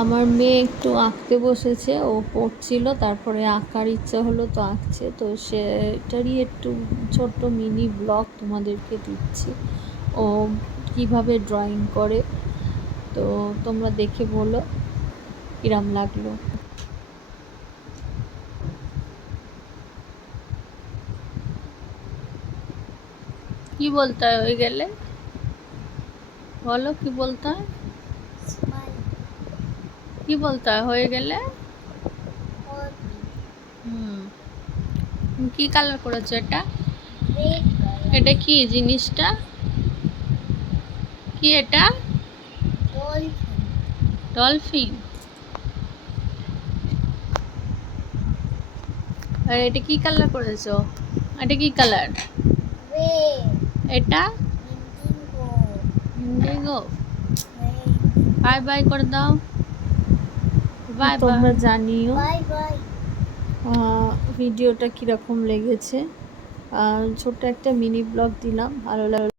আমার মেয়ে একটু আঁকতে বসেছে, ও পড়ছিল, তারপরে আঁকার ইচ্ছা হলো তো আঁকছে। তো সেটারই একটু ছোট্ট মিনি ব্লগ তোমাদেরকে দিচ্ছি, ও কিভাবে ড্রয়িং করে। তো তোমরা দেখে বলো কিরাম লাগলো। কি বলতে হয় হয়ে গেলে? বলো কি বলতে হয়? কি বলতে হয় হয়ে গেলে? কি কালার করেছো এটা? এটা কি জিনিসটা? কি এটা? ডলফিন। আর এটা কি কালার করেছো? এটা কি কালার? এটা ইন্ডিগো। বাই বাই করে দাও। Bye bye. তোমরা জানিও ভিডিওটা কিরকম লেগেছে। ছোট্ট একটা মিনি ব্লগ দিলাম, ভালো লাগলো।